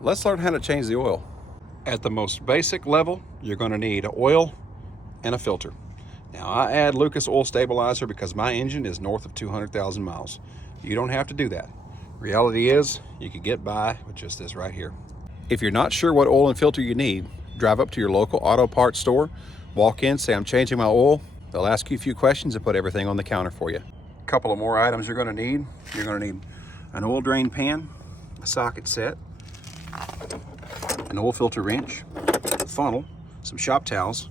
Let's learn how to change the oil. At the most basic level, you're going to need oil and a filter. Now, I add Lucas Oil Stabilizer because my engine is north of 200,000 miles. You don't have to do that. Reality is, you can get by with just this right here. If you're not sure what oil and filter you need, drive up to your local auto parts store, walk in, say I'm changing my oil. They'll ask you a few questions and put everything on the counter for you. A couple of more items you're going to need. You're going to need an oil drain pan, a socket set, an oil filter wrench, a funnel, some shop towels,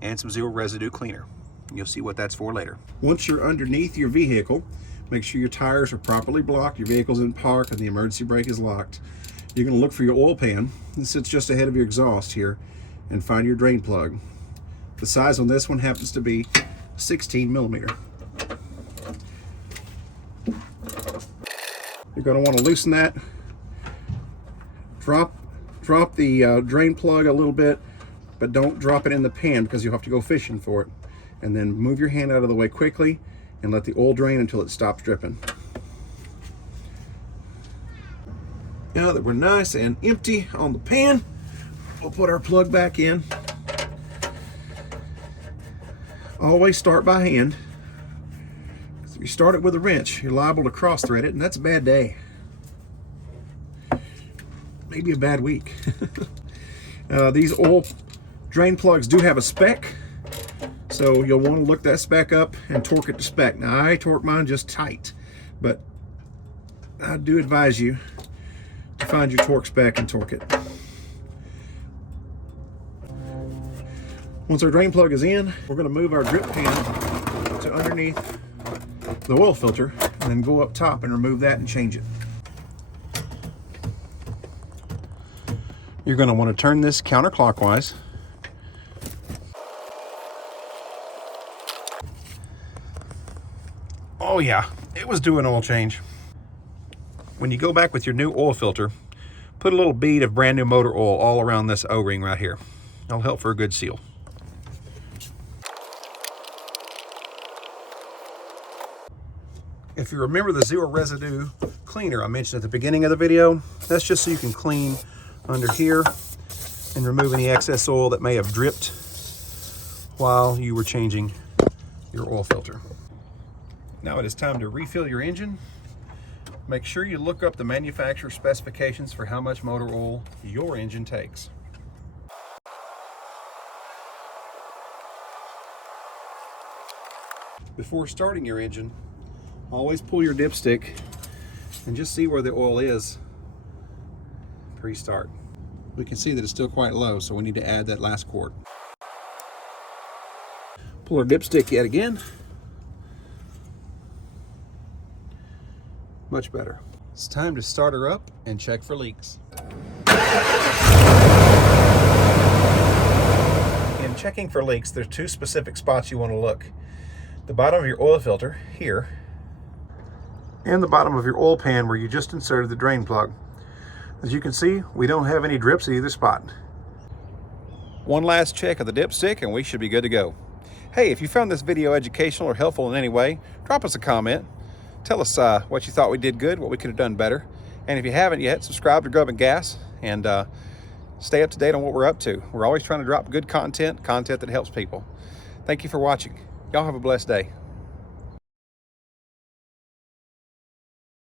and some zero residue cleaner. You'll see what that's for later. Once you're underneath your vehicle, make sure your tires are properly blocked, your vehicle's in park, and the emergency brake is locked. You're going to look for your oil pan. It sits just ahead of your exhaust here, and find your drain plug. The size on this one happens to be 16 millimeter. You're going to want to loosen that. Drop the drain plug a little bit, but don't drop it in the pan because you'll have to go fishing for it. And then move your hand out of the way quickly and let the oil drain until it stops dripping. Now that we're nice and empty on the pan, we'll put our plug back in. Always start by hand. If you start it with a wrench, you're liable to cross thread it, and that's a bad day. Maybe a bad week. These oil drain plugs do have a spec, so you'll want to look that spec up and torque it to spec. Now, I torque mine just tight, but I do advise you to find your torque spec and torque it. Once our drain plug is in, we're going to move our drip pan to underneath the oil filter and then go up top and remove that and change it. You're going to want to turn this counterclockwise. Oh yeah, it was due an oil change. When you go back with your new oil filter, put a little bead of brand new motor oil all around this O-ring right here. That'll help for a good seal. If you remember the zero residue cleaner I mentioned at the beginning of the video, that's just so you can clean under here and remove any excess oil that may have dripped while you were changing your oil filter. Now it is time to refill your engine. Make sure you look up the manufacturer specifications for how much motor oil your engine takes. Before starting your engine, always pull your dipstick and just see where the oil is pre-start. We can see that it's still quite low, so we need to add that last quart. Pull our dipstick yet again. Much better. It's time to start her up and check for leaks. In checking for leaks, there's two specific spots you want to look. The bottom of your oil filter, here, and the bottom of your oil pan where you just inserted the drain plug. As you can see, we don't have any drips at either spot. One last check of the dipstick and we should be good to go. Hey, if you found this video educational or helpful in any way, drop us a comment. Tell us what you thought we did good, what we could have done better. And if you haven't yet, subscribe to Grub and Gas and stay up to date on what we're up to. We're always trying to drop good content that helps people. Thank you for watching. Y'all have a blessed day.